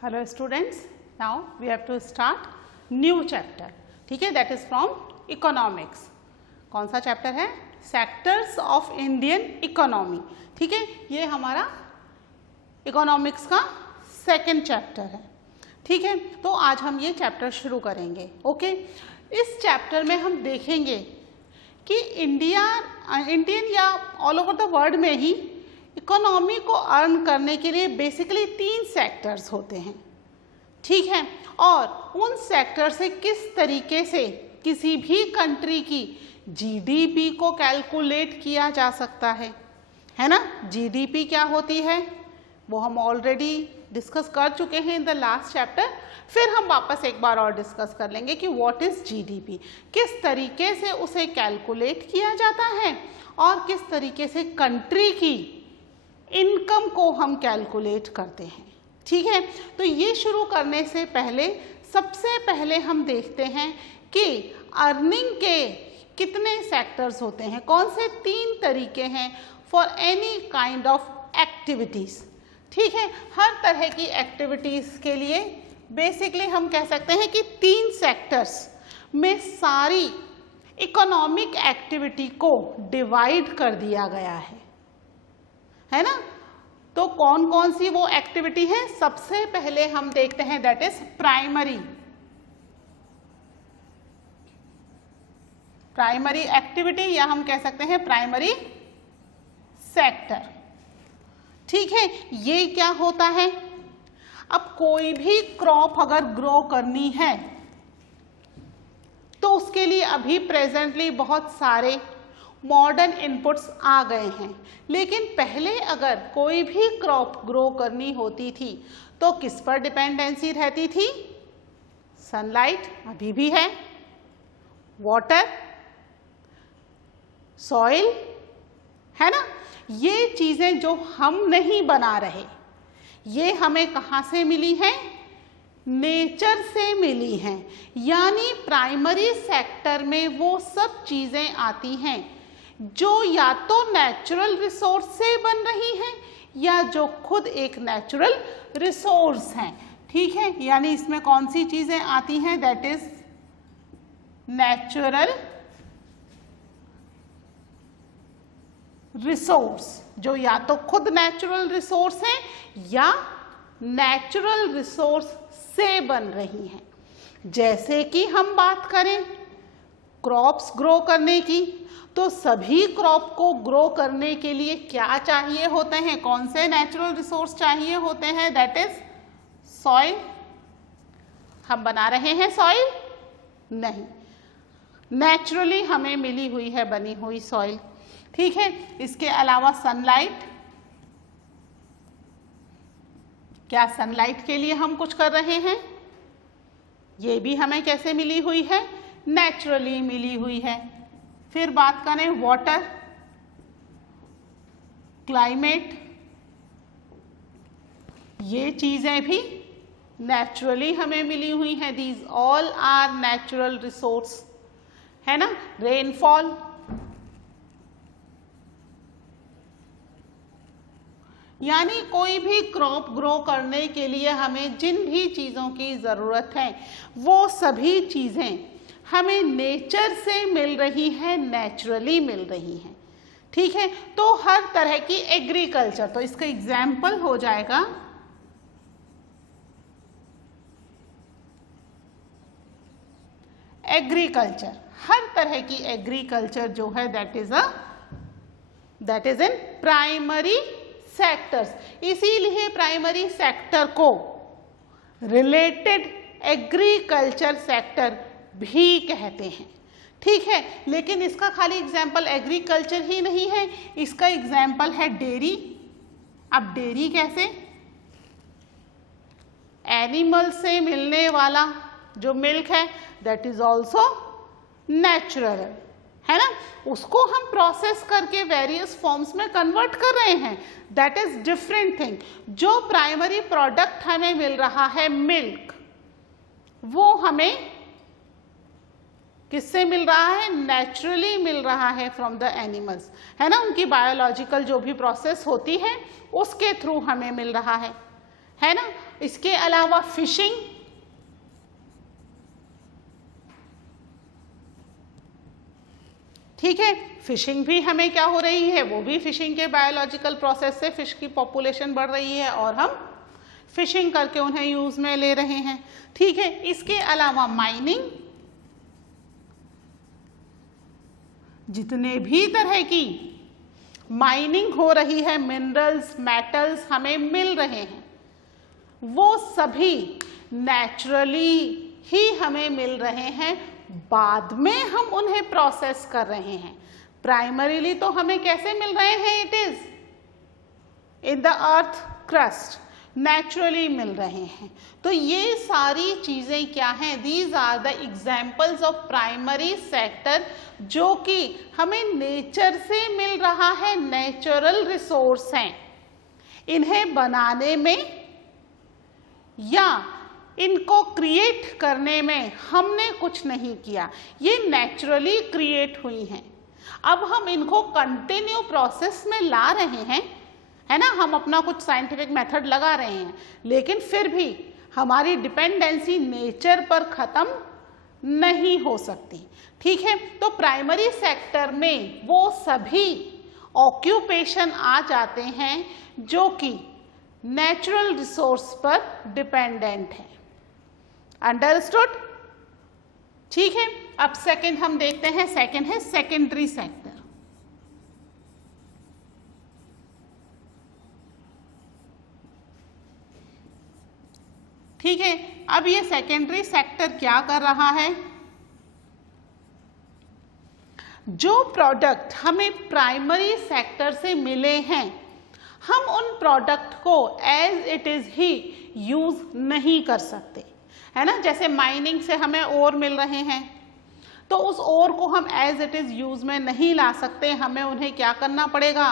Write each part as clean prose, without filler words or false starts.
Hello students, now we have to start new chapter. ठीक है, that is from economics. कौन सा chapter है? Sectors of Indian economy. ठीक है, ये हमारा इकोनॉमिक्स का सेकेंड चैप्टर है. ठीक है, तो आज हम ये चैप्टर शुरू करेंगे. ओके, इस चैप्टर में हम देखेंगे कि इंडियन या ऑल ओवर द वर्ल्ड में ही इकोनॉमी को अर्न करने के लिए बेसिकली 3 सेक्टर्स होते हैं. ठीक है, और उन सेक्टर से किस तरीके से किसी भी कंट्री की जीडीपी को कैलकुलेट किया जा सकता है ना. जीडीपी क्या होती है वो हम ऑलरेडी डिस्कस कर चुके हैं इन द लास्ट चैप्टर. फिर हम वापस एक बार और डिस्कस कर लेंगे कि व्हाट इज जीडीपी, किस तरीके से उसे कैलकुलेट किया जाता है और किस तरीके से कंट्री की इनकम को हम कैलकुलेट करते हैं. ठीक है, तो ये शुरू करने से पहले सबसे पहले हम देखते हैं कि अर्निंग के कितने सेक्टर्स होते हैं, कौन से 3 तरीके हैं for any kind of activities. ठीक है, हर तरह की एक्टिविटीज़ के लिए बेसिकली हम कह सकते हैं कि 3 सेक्टर्स में सारी इकोनॉमिक एक्टिविटी को डिवाइड कर दिया गया है ना. तो कौन कौन सी वो एक्टिविटी है? सबसे पहले हम देखते हैं दैट इज प्राइमरी एक्टिविटी, या हम कह सकते हैं प्राइमरी सेक्टर. ठीक है, ये क्या होता है? अब कोई भी क्रॉप अगर ग्रो करनी है तो उसके लिए अभी प्रेजेंटली बहुत सारे मॉडर्न इनपुट्स आ गए हैं, लेकिन पहले अगर कोई भी क्रॉप ग्रो करनी होती थी तो किस पर डिपेंडेंसी रहती थी? सनलाइट अभी भी है, वाटर, सॉइल, है ना. ये चीजें जो हम नहीं बना रहे, ये हमें कहाँ से मिली हैं? नेचर से मिली हैं. यानी प्राइमरी सेक्टर में वो सब चीजें आती हैं जो या तो नेचुरल रिसोर्स से बन रही हैं या जो खुद एक नेचुरल रिसोर्स हैं. ठीक है, यानी इसमें कौन सी चीजें आती हैं? दैट इज नेचुरल रिसोर्स, जो या तो खुद नेचुरल रिसोर्स हैं या नेचुरल रिसोर्स से बन रही हैं. जैसे कि हम बात करें क्रॉप्स ग्रो करने की, तो सभी क्रॉप को ग्रो करने के लिए क्या चाहिए होते हैं? कौन से नेचुरल रिसोर्स चाहिए होते हैं? That is soil. हम बना रहे हैं सॉइल? नहीं, नेचुरली हमें मिली हुई है बनी हुई सॉइल. ठीक है, इसके अलावा सनलाइट, क्या सनलाइट के लिए हम कुछ कर रहे हैं? ये भी हमें कैसे मिली हुई है? नेचुरली मिली हुई है. फिर बात करें वाटर, क्लाइमेट, ये चीजें भी नेचुरली हमें मिली हुई हैं. These all are natural resource, है ना. रेनफॉल, यानी कोई भी क्रॉप ग्रो करने के लिए हमें जिन भी चीज़ों की ज़रूरत है वो सभी चीज़ें हमें नेचर से मिल रही है, नेचुरली मिल रही हैं. ठीक है, तो हर तरह की एग्रीकल्चर, तो इसका एग्जाम्पल हो जाएगा एग्रीकल्चर. हर तरह की एग्रीकल्चर जो है that is in primary sectors. इसीलिए प्राइमरी सेक्टर को रिलेटेड एग्रीकल्चर सेक्टर भी कहते हैं. ठीक है, लेकिन इसका खाली एग्जाम्पल एग्रीकल्चर ही नहीं है, इसका एग्जाम्पल है डेयरी. अब डेयरी कैसे? एनिमल से मिलने वाला जो मिल्क है दैट इज ऑल्सो नेचुरल, है ना. उसको हम प्रोसेस करके वेरियस फॉर्म्स में कन्वर्ट कर रहे हैं, दैट इज डिफरेंट थिंग. जो प्राइमरी प्रोडक्ट हमें मिल रहा है मिल्क, वो हमें किससे मिल रहा है? नेचुरली मिल रहा है फ्रॉम द एनिमल्स, है ना. उनकी बायोलॉजिकल जो भी प्रोसेस होती है उसके थ्रू हमें मिल रहा है. है ना। इसके अलावा फिशिंग, ठीक है, फिशिंग भी हमें क्या हो रही है, वो भी फिशिंग के बायोलॉजिकल प्रोसेस से फिश की पॉपुलेशन बढ़ रही है और हम फिशिंग करके उन्हें यूज में ले रहे हैं, ठीक है। इसके अलावा माइनिंग, जितने भी तरह की माइनिंग हो रही है, मिनरल्स, मेटल्स हमें मिल रहे हैं, वो सभी नेचुरली ही हमें मिल रहे हैं, बाद में हम उन्हें प्रोसेस कर रहे हैं। प्राइमरीली तो हमें कैसे मिल रहे हैं, it is in the earth crust, naturally मिल रहे हैं। तो ये सारी चीजें क्या हैं, these are the examples of primary sector, जो कि हमें नेचर से मिल रहा है, नेचुरल रिसोर्स हैं। इन्हें बनाने में या इनको क्रिएट करने में हमने कुछ नहीं किया, ये नेचुरली क्रिएट हुई हैं। अब हम इनको कंटिन्यू प्रोसेस में ला रहे हैं, है ना, हम अपना कुछ साइंटिफिक मेथड लगा रहे हैं, लेकिन फिर भी हमारी डिपेंडेंसी नेचर पर खत्म नहीं हो सकती, ठीक है। तो प्राइमरी सेक्टर में वो सभी ऑक्यूपेशन आ जाते हैं जो कि नेचुरल रिसोर्स पर डिपेंडेंट है। अंडरस्टूड, ठीक है। अब सेकंड हम देखते हैं, सेकंड है सेकेंडरी सेक्टर। ठीक है, अब ये सेकेंडरी सेक्टर क्या कर रहा है, जो प्रोडक्ट हमें प्राइमरी सेक्टर से मिले हैं, हम उन प्रोडक्ट को एज इट इज ही यूज नहीं कर सकते, है ना। जैसे माइनिंग से हमें ओर मिल रहे हैं, तो उस ओर को हम एज इट इज यूज में नहीं ला सकते, हमें उन्हें क्या करना पड़ेगा,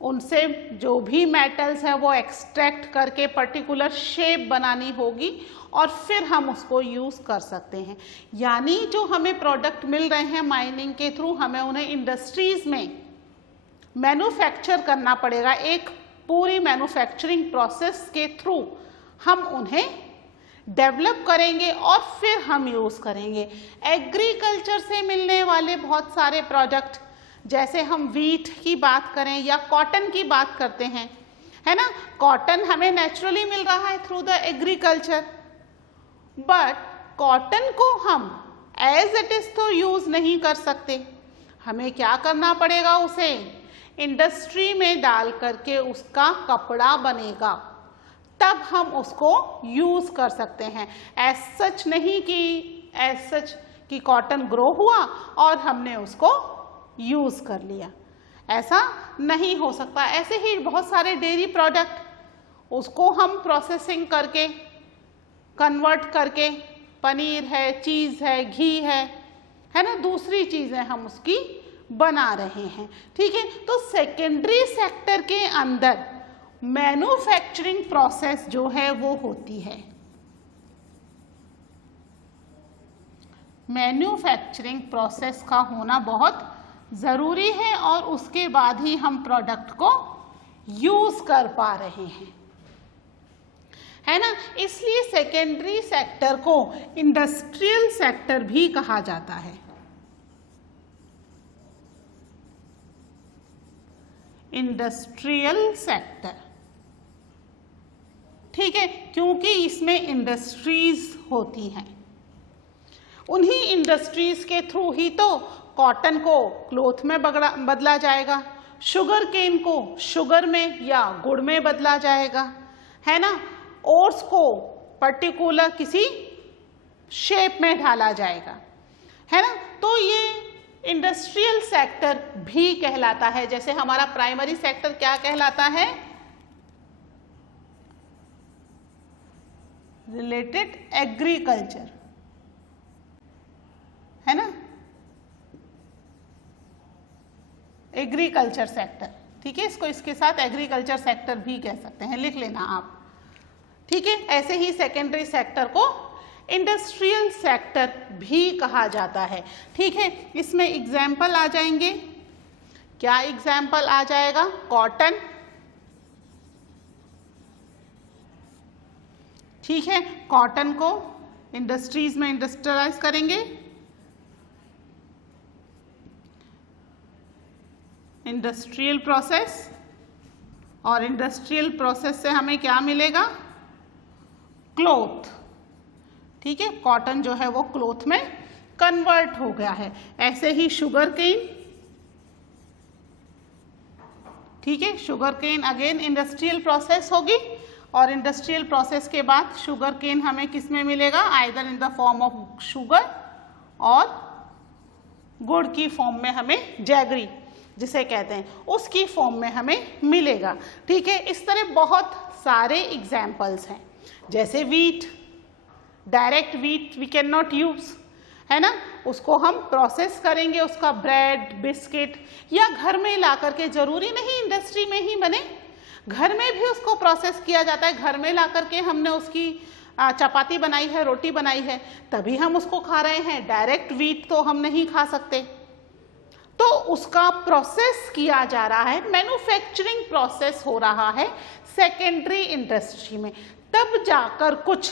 उनसे जो भी मेटल्स है वो एक्सट्रैक्ट करके पर्टिकुलर शेप बनानी होगी और फिर हम उसको यूज कर सकते हैं। यानी जो हमें प्रोडक्ट मिल रहे हैं माइनिंग के थ्रू, हमें उन्हें इंडस्ट्रीज में मैन्युफैक्चर करना पड़ेगा, एक पूरी मैन्युफैक्चरिंग प्रोसेस के थ्रू हम उन्हें डेवलप करेंगे और फिर हम यूज करेंगे। एग्रीकल्चर से मिलने वाले बहुत सारे प्रोडक्ट, जैसे हम वीट की बात करें या कॉटन की बात करते हैं, है ना, कॉटन हमें नेचुरली मिल रहा है through the agriculture, but cotton को हम एज इट इज तो यूज नहीं कर सकते, हमें क्या करना पड़ेगा, उसे इंडस्ट्री में डाल करके उसका कपड़ा बनेगा, तब हम उसको यूज कर सकते हैं। एज सच नहीं कि कॉटन ग्रो हुआ और हमने उसको यूज कर लिया, ऐसा नहीं हो सकता। ऐसे ही बहुत सारे डेयरी प्रोडक्ट, उसको हम प्रोसेसिंग करके कन्वर्ट करके पनीर है, चीज़ है, घी है ना, दूसरी चीज़ें हम उसकी बना रहे हैं, ठीक है। तो सेकेंडरी सेक्टर के अंदर मैन्युफैक्चरिंग प्रोसेस जो है वो होती है। मैन्युफैक्चरिंग प्रोसेस का होना बहुत ज़रूरी है और उसके बाद ही हम प्रोडक्ट को यूज़ कर पा रहे हैं, है ना। इसलिए सेकेंडरी सेक्टर को इंडस्ट्रियल सेक्टर भी कहा जाता है। इंडस्ट्रियल सेक्टर, ठीक है, क्योंकि इसमें इंडस्ट्रीज होती हैं, उन्हीं इंडस्ट्रीज के थ्रू ही तो कॉटन को क्लोथ में बदला जाएगा, शुगर केन को शुगर में या गुड़ में बदला जाएगा, है ना, ओट्स को पर्टिकुलर किसी शेप में ढाला जाएगा, है ना। तो ये इंडस्ट्रियल सेक्टर भी कहलाता है। जैसे हमारा प्राइमरी सेक्टर क्या कहलाता है, रिलेटेड एग्रीकल्चर, है ना, एग्रीकल्चर सेक्टर, ठीक है। इसको इसके साथ एग्रीकल्चर सेक्टर भी कह सकते हैं, लिख लेना आप, ठीक है। ऐसे ही सेकेंडरी सेक्टर को इंडस्ट्रियल सेक्टर भी कहा जाता है, ठीक है। इसमें एग्जाम्पल आ जाएंगे, क्या एग्जाम्पल आ जाएगा, कॉटन, ठीक है, कॉटन को इंडस्ट्रीज में इंडस्ट्रियलाइज करेंगे, इंडस्ट्रियल प्रोसेस, और इंडस्ट्रियल प्रोसेस से हमें क्या मिलेगा, क्लॉथ। ठीक है, कॉटन जो है वो क्लॉथ में कन्वर्ट हो गया है। ऐसे ही शुगर केन, ठीक है, sugar cane again industrial process होगी, और इंडस्ट्रियल प्रोसेस के बाद शुगर केन हमें किस में मिलेगा, either in the form of sugar और गुड़ की फॉर्म में हमें जैगरी जिसे कहते हैं उसकी फॉर्म में हमें मिलेगा। ठीक है, इस तरह बहुत सारे एग्जाम्पल्स हैं। जैसे wheat, direct wheat we can not use, है ना, उसको हम प्रोसेस करेंगे, उसका ब्रेड, बिस्किट, या घर में ला करके, जरूरी नहीं इंडस्ट्री में ही बने, घर में भी उसको प्रोसेस किया जाता है। घर में ला करके हमने उसकी चपाती बनाई है, रोटी बनाई है, तभी हम उसको खा रहे हैं। डायरेक्ट वीट तो हम नहीं खा सकते, तो उसका प्रोसेस किया जा रहा है, मैन्युफैक्चरिंग प्रोसेस हो रहा है सेकेंडरी इंडस्ट्री में, तब जाकर कुछ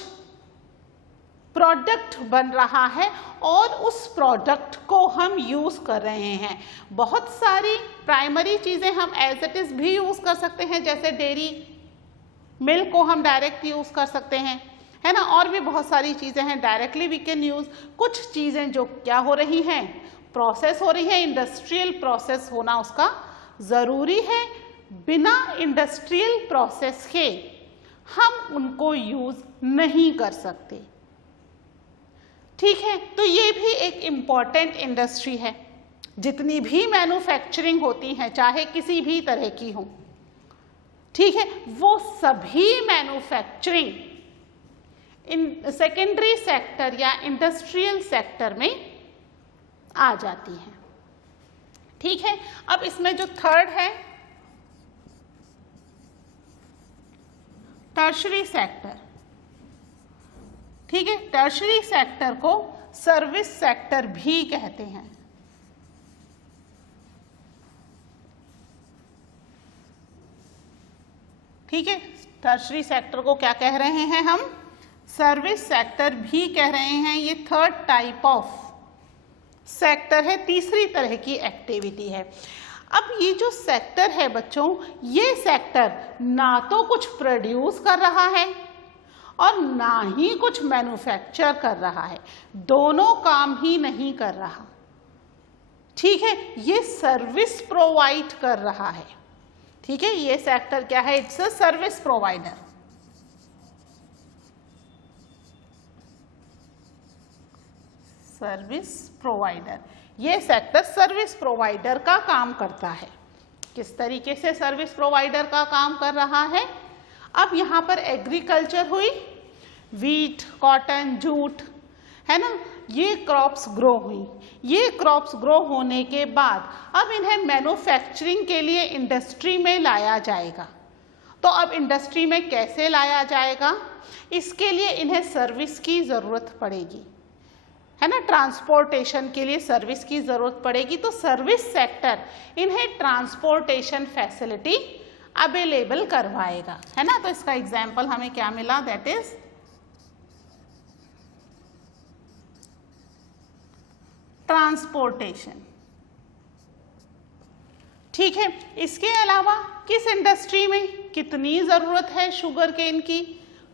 प्रोडक्ट बन रहा है और उस प्रोडक्ट को हम यूज कर रहे हैं। बहुत सारी प्राइमरी चीजें हम एज इट इज भी यूज कर सकते हैं, जैसे डेयरी मिल्क को हम डायरेक्ट यूज कर सकते हैं, है ना, और भी बहुत सारी चीजें हैं डायरेक्टली वी कैन यूज। कुछ चीजें जो क्या हो रही हैं, प्रोसेस हो रही है, इंडस्ट्रियल प्रोसेस होना उसका जरूरी है। बिना इंडस्ट्रियल प्रोसेस के हम उनको यूज नहीं कर सकते। ठीक है, तो ये भी एक इम्पॉर्टेंट इंडस्ट्री है। जितनी भी मैन्युफैक्चरिंग होती है, चाहे किसी भी तरह की हो, ठीक है, वो सभी मैन्युफैक्चरिंग इन सेकेंडरी सेक्टर या इंडस्ट्रियल सेक्टर में आ जाती है। ठीक है, अब इसमें जो थर्ड है टर्शरी सेक्टर। ठीक है, टर्शरी सेक्टर को सर्विस सेक्टर भी कहते हैं। ठीक है, टर्शरी सेक्टर को क्या कह रहे हैं हम, सर्विस सेक्टर भी कह रहे हैं। ये थर्ड टाइप ऑफ सेक्टर है, तीसरी तरह की एक्टिविटी है। अब ये जो सेक्टर है बच्चों, ये सेक्टर ना तो कुछ प्रोड्यूस कर रहा है और ना ही कुछ मैन्युफैक्चर कर रहा है, दोनों काम ही नहीं कर रहा। ठीक है, ये सर्विस प्रोवाइड कर रहा है। ठीक है, ये सेक्टर क्या है, it's a service provider. Service provider, ये सेक्टर सर्विस प्रोवाइडर का काम करता है। किस तरीके से सर्विस प्रोवाइडर का काम कर रहा है, अब यहाँ पर एग्रीकल्चर हुई, वीट, कॉटन, जूट, है ना, ये क्रॉप्स ग्रो हुई। ये क्रॉप्स ग्रो होने के बाद अब इन्हें मैन्युफैक्चरिंग के लिए इंडस्ट्री में लाया जाएगा। तो अब इंडस्ट्री में कैसे लाया जाएगा, इसके लिए इन्हें सर्विस की ज़रूरत पड़ेगी, है ना, ट्रांसपोर्टेशन के लिए सर्विस की ज़रूरत पड़ेगी। तो सर्विस सेक्टर इन्हें ट्रांसपोर्टेशन फैसिलिटी अवेलेबल करवाएगा, है ना। तो इसका एग्जाम्पल हमें क्या मिला, दैट इज ट्रांसपोर्टेशन। ठीक है, इसके अलावा किस इंडस्ट्री में कितनी ज़रूरत है शुगर केन की,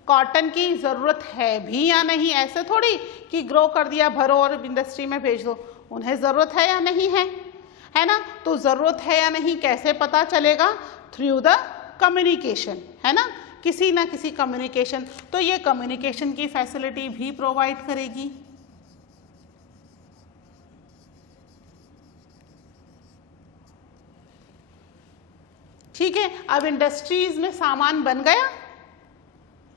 कॉटन की ज़रूरत है भी या नहीं। ऐसे थोड़ी कि ग्रो कर दिया, भरो और इंडस्ट्री में भेज दो, उन्हें ज़रूरत है या नहीं है, है ना। तो ज़रूरत है या नहीं कैसे पता चलेगा, थ्रू द कम्युनिकेशन, है ना, किसी ना किसी कम्युनिकेशन। तो ये कम्युनिकेशन की फैसिलिटी भी प्रोवाइड करेगी। ठीक है, अब इंडस्ट्रीज में सामान बन गया,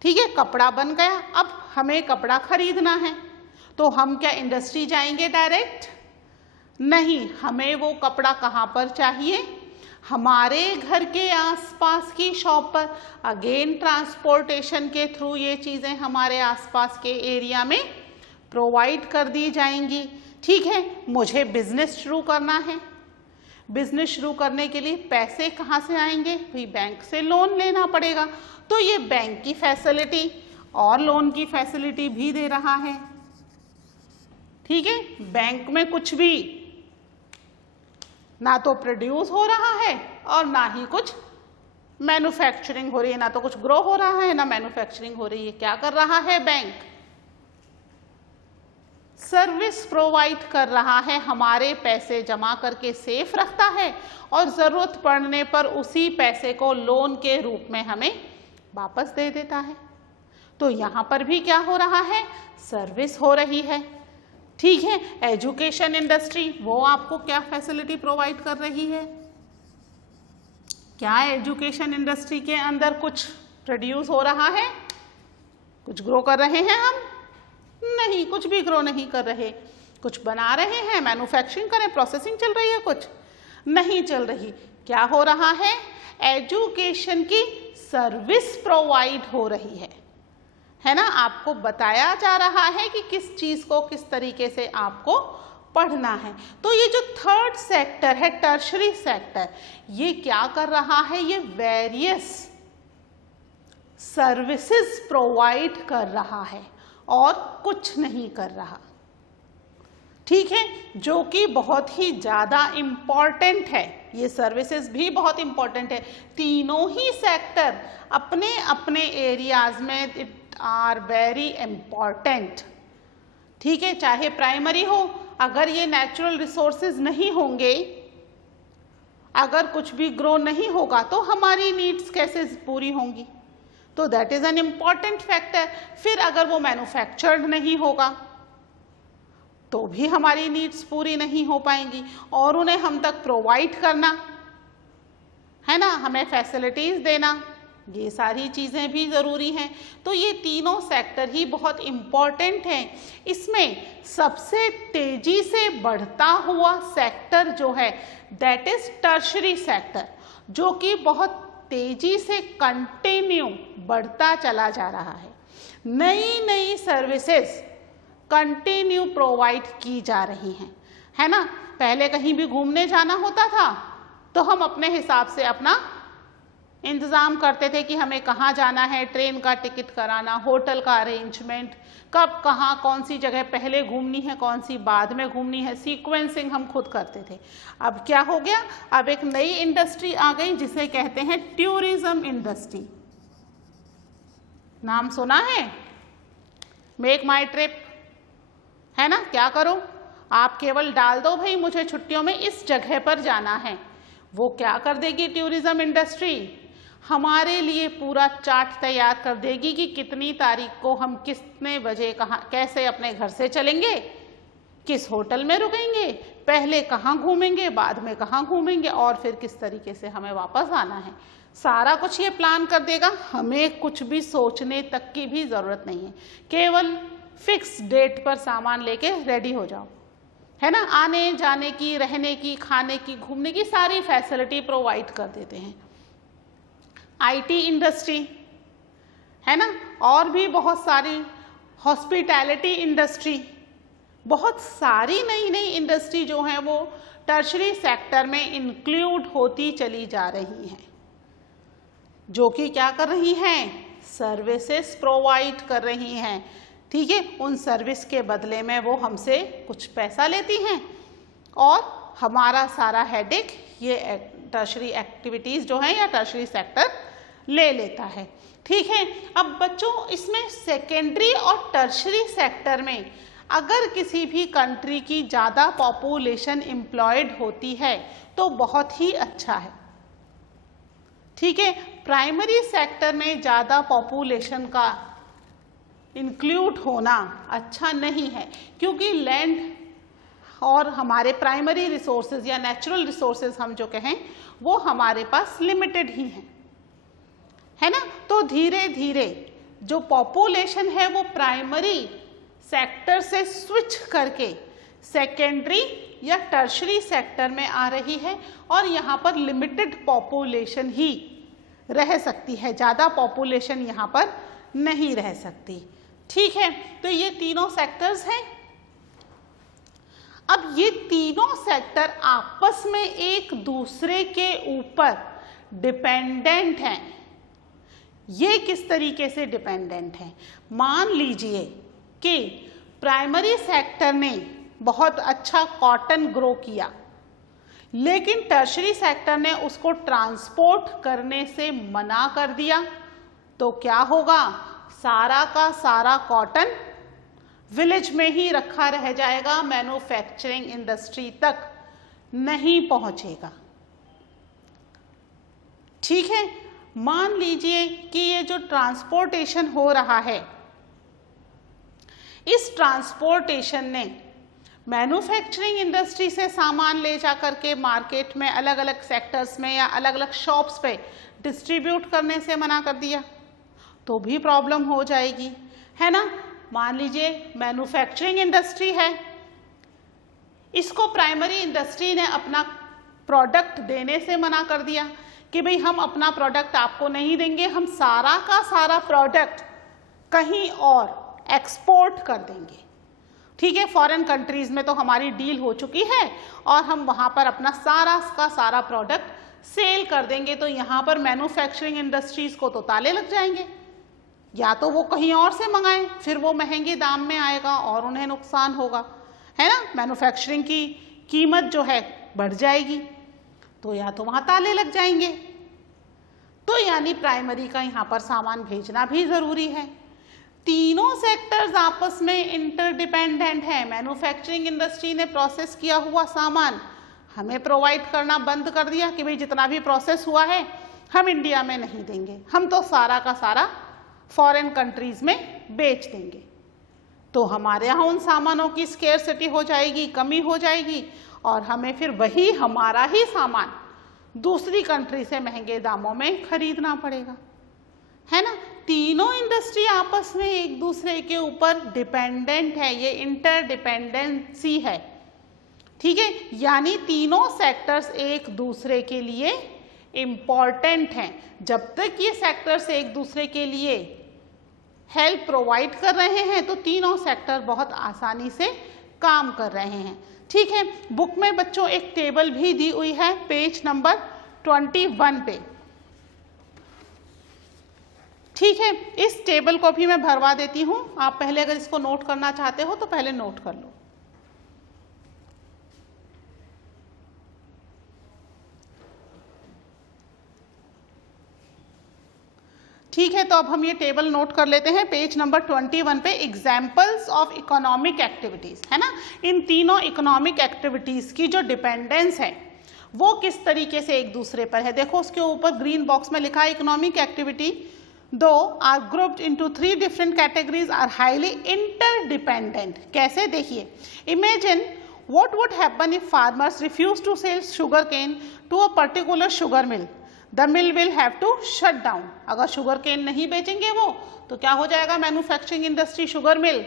ठीक है, कपड़ा बन गया। अब हमें कपड़ा खरीदना है, तो हम क्या इंडस्ट्री जाएंगे डायरेक्ट, नहीं, हमें वो कपड़ा कहाँ पर चाहिए, हमारे घर के आसपास की शॉप पर। अगेन ट्रांसपोर्टेशन के थ्रू ये चीज़ें हमारे आसपास के एरिया में प्रोवाइड कर दी जाएंगी। ठीक है, मुझे बिजनेस शुरू करना है, बिजनेस शुरू करने के लिए पैसे कहाँ से आएंगे, भाई बैंक से लोन लेना पड़ेगा। तो ये बैंक की फैसिलिटी और लोन की फैसिलिटी भी दे रहा है। ठीक है, बैंक में कुछ भी ना तो प्रोड्यूस हो रहा है और ना ही कुछ मैन्युफैक्चरिंग हो रही है, ना तो कुछ ग्रो हो रहा है ना मैन्युफैक्चरिंग हो रही है। क्या कर रहा है बैंक? सर्विस प्रोवाइड कर रहा है, हमारे पैसे जमा करके सेफ रखता है और ज़रूरत पड़ने पर उसी पैसे को लोन के रूप में हमें वापस दे देता है। तो यहाँ पर भी क्या हो रहा है? सर्विस हो रही है। ठीक है, एजुकेशन इंडस्ट्री वो आपको क्या फैसिलिटी प्रोवाइड कर रही है? क्या एजुकेशन इंडस्ट्री के अंदर कुछ प्रोड्यूस हो रहा है? कुछ ग्रो कर रहे हैं हम? नहीं, कुछ भी ग्रो नहीं कर रहे। कुछ बना रहे हैं, मैन्युफैक्चरिंग करें, प्रोसेसिंग चल रही है? कुछ नहीं चल रही। क्या हो रहा है? एजुकेशन की सर्विस प्रोवाइड हो रही है ना। आपको बताया जा रहा है कि किस चीज को किस तरीके से आपको पढ़ना है। तो ये जो थर्ड सेक्टर है, टर्शरी सेक्टर, ये क्या कर रहा है? ये वेरियस सर्विसेज प्रोवाइड कर रहा है और कुछ नहीं कर रहा। ठीक है, जो कि बहुत ही ज़्यादा इम्पॉर्टेंट है। ये सर्विसेज भी बहुत इम्पॉर्टेंट है। तीनों ही सेक्टर अपने अपने एरियाज में इट आर वेरी इम्पॉर्टेंट। ठीक है, चाहे प्राइमरी हो, अगर ये नेचुरल रिसोर्सेज नहीं होंगे, अगर कुछ भी ग्रो नहीं होगा तो हमारी नीड्स कैसे पूरी होंगी? तो that is an important factor. फिर अगर वो मैन्युफैक्चर्ड नहीं होगा तो भी हमारी नीड्स पूरी नहीं हो पाएंगी और उन्हें हम तक प्रोवाइड करना है ना, हमें फैसिलिटीज देना, ये सारी चीज़ें भी ज़रूरी हैं। तो ये तीनों सेक्टर ही बहुत इम्पॉर्टेंट हैं। इसमें सबसे तेज़ी से बढ़ता हुआ सेक्टर जो है दैट इज़ टर्शरी सेक्टर, जो कि बहुत तेज़ी से कंटिन्यू बढ़ता चला जा रहा है। नई नई सर्विसेज कंटिन्यू प्रोवाइड की जा रही हैं, है ना। पहले कहीं भी घूमने जाना होता था तो हम अपने हिसाब से अपना इंतज़ाम करते थे कि हमें कहाँ जाना है, ट्रेन का टिकट कराना, होटल का अरेंजमेंट, कब कहाँ कौन सी जगह पहले घूमनी है, कौन सी बाद में घूमनी है, सीक्वेंसिंग हम खुद करते थे। अब क्या हो गया? अब एक नई इंडस्ट्री आ गई जिसे कहते हैं टूरिज्म इंडस्ट्री। नाम सुना है? मेक माई ट्रिप, है ना। क्या करो? आप केवल डाल दो भाई मुझे छुट्टियों में इस जगह पर जाना है। वो क्या कर देगी टूरिज्म इंडस्ट्री? हमारे लिए पूरा चार्ट तैयार कर देगी कि कितनी तारीख को हम कितने बजे कहाँ कैसे अपने घर से चलेंगे, किस होटल में रुकेंगे, पहले कहाँ घूमेंगे, बाद में कहाँ घूमेंगे और फिर किस तरीके से हमें वापस आना है। सारा कुछ ये प्लान कर देगा। हमें कुछ भी सोचने तक की भी ज़रूरत नहीं है। केवल फिक्स डेट पर सामान लेके रेडी हो जाओ, है ना। आने जाने की, रहने की, खाने की, घूमने की सारी फैसिलिटी प्रोवाइड कर देते हैं। आईटी इंडस्ट्री, है ना, और भी बहुत सारी, हॉस्पिटैलिटी इंडस्ट्री, बहुत सारी नई नई इंडस्ट्री जो हैं वो टर्शरी सेक्टर में इंक्लूड होती चली जा रही हैं, जो कि क्या कर रही हैं? सर्विसेज प्रोवाइड कर रही हैं। ठीक है, उन सर्विस के बदले में वो हमसे कुछ पैसा लेती हैं और हमारा सारा हेडेक ये टर्शरी एक्टिविटीज़ जो हैं या टर्शरी सेक्टर ले लेता है। ठीक है, अब बच्चों इसमें सेकेंडरी और टर्शरी सेक्टर में अगर किसी भी कंट्री की ज़्यादा पॉपुलेशन एम्प्लॉयड होती है तो बहुत ही अच्छा है। ठीक है, प्राइमरी सेक्टर में ज़्यादा पॉपुलेशन का इंक्लूड होना अच्छा नहीं है, क्योंकि लैंड और हमारे प्राइमरी रिसोर्सेज या नेचुरल रिसोर्सेज हम जो कहें वो हमारे पास लिमिटेड ही हैं, है ना। तो धीरे धीरे जो पॉपुलेशन है वो प्राइमरी सेक्टर से स्विच करके सेकेंडरी या टर्शरी सेक्टर में आ रही है और यहाँ पर लिमिटेड पॉपुलेशन ही रह सकती है, ज़्यादा पॉपुलेशन यहाँ पर नहीं रह सकती। ठीक है, तो ये तीनों सेक्टर्स हैं। अब ये तीनों सेक्टर आपस में एक दूसरे के ऊपर डिपेंडेंट हैं। ये किस तरीके से डिपेंडेंट है। मान लीजिए कि प्राइमरी सेक्टर ने बहुत अच्छा कॉटन ग्रो किया, लेकिन टर्शरी सेक्टर ने उसको ट्रांसपोर्ट करने से मना कर दिया, तो क्या होगा, सारा का सारा कॉटन विलेज में ही रखा रह जाएगा, मैन्युफैक्चरिंग इंडस्ट्री तक नहीं पहुंचेगा। ठीक है, मान लीजिए कि ये जो ट्रांसपोर्टेशन हो रहा है, इस ट्रांसपोर्टेशन ने मैन्युफैक्चरिंग इंडस्ट्री से सामान ले जाकर के मार्केट में अलग अलग सेक्टर्स में या अलग अलग शॉप्स पे डिस्ट्रीब्यूट करने से मना कर दिया, तो भी प्रॉब्लम हो जाएगी, है ना। मान लीजिए मैन्युफैक्चरिंग इंडस्ट्री है, इसको प्राइमरी इंडस्ट्री ने अपना प्रोडक्ट देने से मना कर दिया कि भाई हम अपना प्रोडक्ट आपको नहीं देंगे, हम सारा का सारा प्रोडक्ट कहीं और एक्सपोर्ट कर देंगे। ठीक है, फॉरेन कंट्रीज में तो हमारी डील हो चुकी है और हम वहां पर अपना सारा का सारा प्रोडक्ट सेल कर देंगे, तो यहाँ पर मैन्युफैक्चरिंग इंडस्ट्रीज को तो ताले लग जाएंगे, या तो वो कहीं और से मंगाएं, फिर वो महंगे दाम में आएगा और उन्हें नुकसान होगा, है ना। मैन्युफैक्चरिंग की कीमत जो है बढ़ जाएगी, तो या तो वहाँ ताले लग जाएंगे। तो यानी प्राइमरी का यहाँ पर सामान भेजना भी ज़रूरी है। तीनों सेक्टर्स आपस में इंटरडिपेंडेंट हैं। मैन्युफैक्चरिंग इंडस्ट्री ने प्रोसेस किया हुआ सामान हमें प्रोवाइड करना बंद कर दिया कि भाई जितना भी प्रोसेस हुआ है हम इंडिया में नहीं देंगे, हम तो सारा का सारा फॉरेन कंट्रीज में बेच देंगे। तो हमारे यहाँ उन सामानों की स्केर्सिटी हो जाएगी, कमी हो जाएगी, और हमें फिर वही हमारा ही सामान दूसरी कंट्री से महंगे दामों में खरीदना पड़ेगा, है ना। तीनों इंडस्ट्री आपस में एक दूसरे के ऊपर डिपेंडेंट है, ये इंटरडिपेंडेंसी है। ठीक है, यानी तीनों सेक्टर्स एक दूसरे के लिए इम्पॉर्टेंट हैं। जब तक ये सेक्टर्स एक दूसरे के लिए हेल्प प्रोवाइड कर रहे हैं तो तीनों सेक्टर बहुत आसानी से काम कर रहे हैं। ठीक है, बुक में बच्चों एक टेबल भी दी हुई है पेज नंबर 21 पे। ठीक है, इस टेबल को भी मैं भरवा देती हूँ, आप पहले अगर इसको नोट करना चाहते हो तो पहले नोट कर लो। ठीक है, तो अब हम ये टेबल नोट कर लेते हैं पेज नंबर 21 पे। एग्जाम्पल्स ऑफ इकोनॉमिक एक्टिविटीज, है ना। इन तीनों इकोनॉमिक एक्टिविटीज की जो डिपेंडेंस है वो किस तरीके से एक दूसरे पर है। देखो उसके ऊपर ग्रीन बॉक्स में लिखा है economic activity though are grouped into 3 different categories are highly interdependent. कैसे, देखिए, imagine what would happen if farmers refuse to sell sugar cane to a particular sugar mill, the mill will have to shut down. अगर sugar cane नहीं बेचेंगे वो तो क्या हो जाएगा, मैन्युफैक्चरिंग इंडस्ट्री शुगर मिल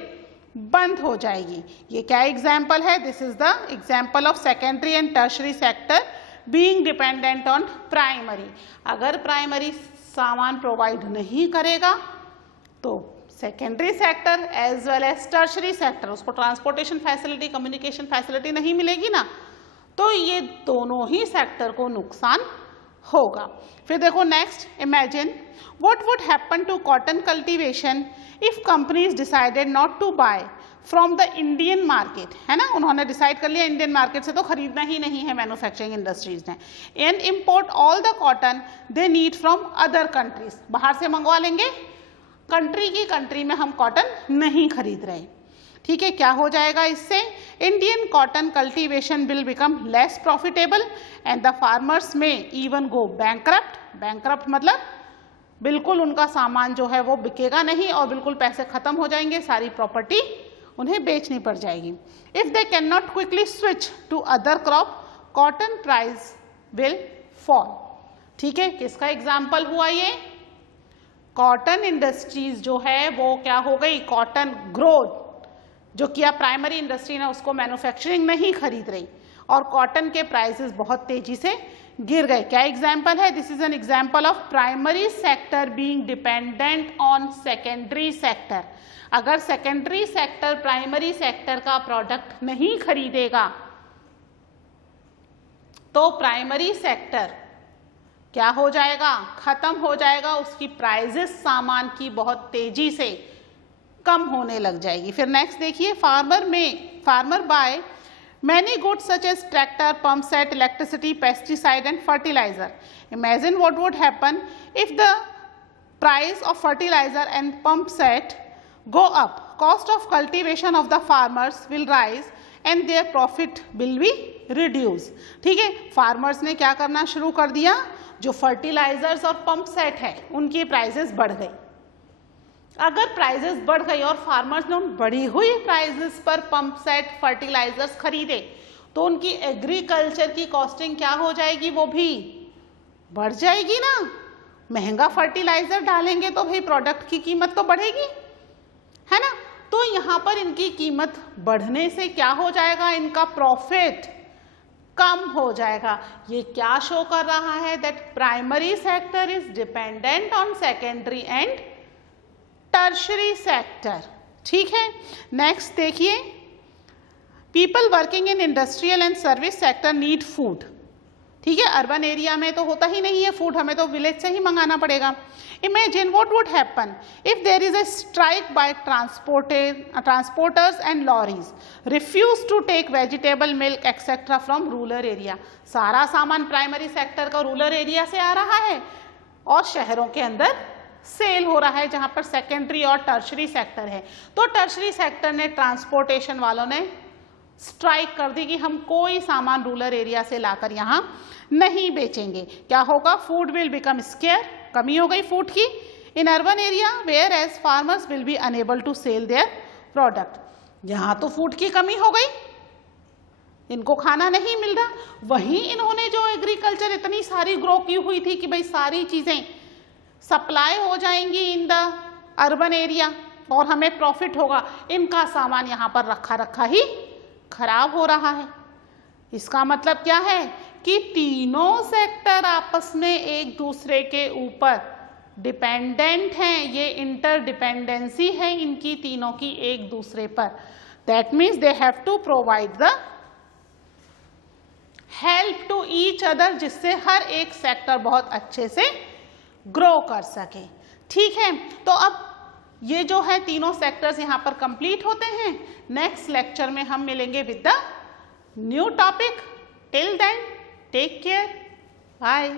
बंद हो जाएगी। ये क्या एग्जाम्पल है, this is the example of secondary and tertiary sector being dependent on primary. अगर प्राइमरी सामान प्रोवाइड नहीं करेगा तो secondary sector as well as tertiary sector, उसको ट्रांसपोर्टेशन फैसिलिटी, कम्युनिकेशन फैसिलिटी नहीं मिलेगी ना, तो ये दोनों ही सेक्टर को नुकसान होगा। फिर देखो next, imagine what would happen to cotton cultivation if companies decided not to buy from the Indian market, है ना। उन्होंने डिसाइड कर लिया इंडियन मार्केट से तो खरीदना ही नहीं है मैन्युफैक्चरिंग इंडस्ट्रीज ने, and import all the cotton they need from other countries. बाहर से मंगवा लेंगे, कंट्री की कंट्री में हम कॉटन नहीं खरीद रहे। ठीक है, क्या हो जाएगा इससे, Indian cotton cultivation will become less profitable and the farmers में इवन गो बैंकरप्ट। बैंकरप्ट मतलब बिल्कुल उनका सामान जो है वो बिकेगा नहीं और बिल्कुल पैसे खत्म हो जाएंगे, सारी प्रॉपर्टी उन्हें बेचनी पड़ जाएगी। If they can not quickly switch to other crop cotton price will fall. ठीक है, किसका एग्जाम्पल हुआ ये, कॉटन इंडस्ट्रीज जो है वो क्या हो गई, कॉटन ग्रोथ जो किया प्राइमरी इंडस्ट्री ने उसको मैन्युफैक्चरिंग नहीं खरीद रही और कॉटन के प्राइसेस बहुत तेजी से गिर गए। क्या एग्जाम्पल है, this is an example of primary sector being dependent on secondary sector. अगर सेकेंडरी सेक्टर प्राइमरी सेक्टर का प्रोडक्ट नहीं खरीदेगा तो प्राइमरी सेक्टर क्या हो जाएगा, खत्म हो जाएगा, उसकी प्राइजेस सामान की बहुत तेजी से कम होने लग जाएगी। फिर नेक्स्ट देखिए, farmer buy many goods such as tractor, pump set, electricity, pesticide and fertiliser. Imagine what would happen if the price of fertilizer and pump set go up, cost of cultivation of the farmers will rise and their profit will be reduced। ठीक है, farmers ने क्या करना शुरू कर दिया, जो fertilisers और पंप सेट है उनकी प्राइसेस बढ़ गई। अगर प्राइसेस बढ़ गई और फार्मर्स ने उन बढ़ी हुई प्राइसेस पर पंप सेट फर्टिलाइजर्स खरीदे तो उनकी एग्रीकल्चर की कॉस्टिंग क्या हो जाएगी, वो भी बढ़ जाएगी ना। महंगा फर्टिलाइजर डालेंगे तो भाई प्रोडक्ट की कीमत तो बढ़ेगी, है ना। तो यहाँ पर इनकी कीमत बढ़ने से क्या हो जाएगा, इनका प्रॉफिट कम हो जाएगा। ये क्या शो कर रहा है, that primary sector is dependent on secondary and tertiary sector. ठीक है, नेक्स्ट देखिए, people working in industrial and service sector need food. ठीक है, अर्बन एरिया में तो होता ही नहीं है फूड, हमें तो विलेज से ही मंगाना पड़ेगा। Imagine what would happen if there is a strike by transporters and lorries refuse to take vegetable, milk etcetera from rural area. सारा सामान प्राइमरी सेक्टर का रूरल एरिया से आ रहा है और शहरों के अंदर सेल हो रहा है जहां पर सेकेंडरी और टर्शरी सेक्टर है। तो टर्शरी सेक्टर ने, ट्रांसपोर्टेशन वालों ने स्ट्राइक कर दी कि हम कोई सामान रूरल एरिया से लाकर यहाँ नहीं बेचेंगे। क्या होगा, फूड विल बिकम स्केयर, कमी हो गई फूड की in urban area, whereas farmers will be unable to sell their product. यहाँ तो फूड की कमी हो गई, इनको खाना नहीं मिल रहा, वहीं इन्होंने जो एग्रीकल्चर इतनी सारी ग्रो की हुई थी कि भाई सारी चीज़ें सप्लाई हो जाएंगी इन द अर्बन एरिया और हमें प्रॉफिट होगा, इनका सामान यहाँ पर रखा रखा ही खराब हो रहा है। इसका मतलब क्या है कि तीनों सेक्टर आपस में एक दूसरे के ऊपर डिपेंडेंट हैं, ये इंटरडिपेंडेंसी है इनकी तीनों की एक दूसरे पर। That means they have to provide the help to each other, जिससे हर एक सेक्टर बहुत अच्छे से ग्रो कर सके। ठीक है, तो अब ये जो है तीनों सेक्टर्स यहाँ पर कंप्लीट होते हैं। नेक्स्ट लेक्चर में हम मिलेंगे with the new topic. Till then take care, bye.